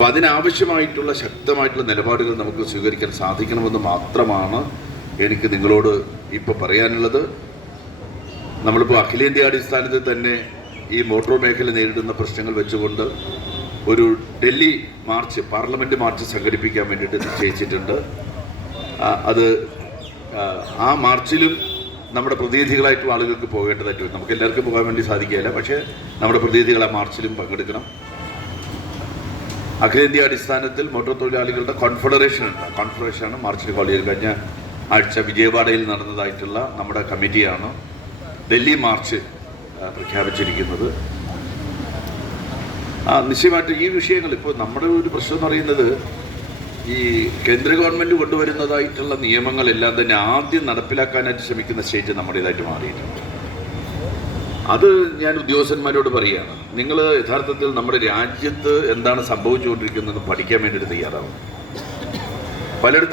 അപ്പോൾ അതിനാവശ്യമായിട്ടുള്ള ശക്തമായിട്ടുള്ള നിലപാടുകൾ നമുക്ക് സ്വീകരിക്കാൻ സാധിക്കണമെന്ന് മാത്രമാണ് എനിക്ക് നിങ്ങളോട് ഇപ്പോൾ പറയാനുള്ളത്. നമ്മളിപ്പോൾ അഖിലേന്ത്യാ അടിസ്ഥാനത്തിൽ തന്നെ ഈ മോട്ടോർ മേഖല നേരിടുന്ന പ്രശ്നങ്ങൾ വെച്ചുകൊണ്ട് ഒരു ഡൽഹി മാർച്ച്, പാർലമെൻറ്റ് മാർച്ച് സംഘടിപ്പിക്കാൻ വേണ്ടിയിട്ട് നിശ്ചയിച്ചിട്ടുണ്ട്. അത് ആ മാർച്ചിലും നമ്മുടെ പ്രതിനിധികളായിട്ടുള്ള ആളുകൾക്ക് പോകേണ്ടതായിട്ട് വരും. നമുക്ക് എല്ലാവർക്കും പോകാൻ വേണ്ടി സാധിക്കുകയില്ല, പക്ഷേ നമ്മുടെ പ്രതിനിധികൾ ആ മാർച്ചിലും പങ്കെടുക്കണം. അഖിലേന്ത്യാ അടിസ്ഥാനത്തിൽ മോട്ടോർ തൊഴിലാളികളുടെ കോൺഫെഡറേഷൻ ഉണ്ട്. കോൺഫെഡറേഷനാണ് മാർച്ചിൽ കോൾ ചെയ്ത് കഴിഞ്ഞ ആഴ്ച വിജയവാഡയിൽ നടന്നതായിട്ടുള്ള നമ്മുടെ കമ്മിറ്റിയാണ് ഡൽഹി മാർച്ച് പ്രഖ്യാപിച്ചിരിക്കുന്നത്. നിശ്ചയമായിട്ട് ഈ വിഷയങ്ങൾ ഇപ്പോൾ നമ്മുടെ ഒരു പ്രശ്നം എന്ന് പറയുന്നത്, ഈ കേന്ദ്ര ഗവൺമെൻറ് കൊണ്ടുവരുന്നതായിട്ടുള്ള നിയമങ്ങളെല്ലാം തന്നെ ആദ്യം നടപ്പിലാക്കാനായിട്ട് ശ്രമിക്കുന്ന സ്റ്റേറ്റ് നമ്മുടേതായിട്ട് മാറിയിട്ടുണ്ട്. അത് ഞാൻ ഉദ്യോഗസ്ഥന്മാരോട് പറയുകയാണ്, നിങ്ങൾ യഥാർത്ഥത്തിൽ നമ്മുടെ രാജ്യത്ത് എന്താണ് സംഭവിച്ചുകൊണ്ടിരിക്കുന്നതെന്ന് പഠിക്കാൻ വേണ്ടിയിട്ട് തയ്യാറാവും. പലയിടത്തും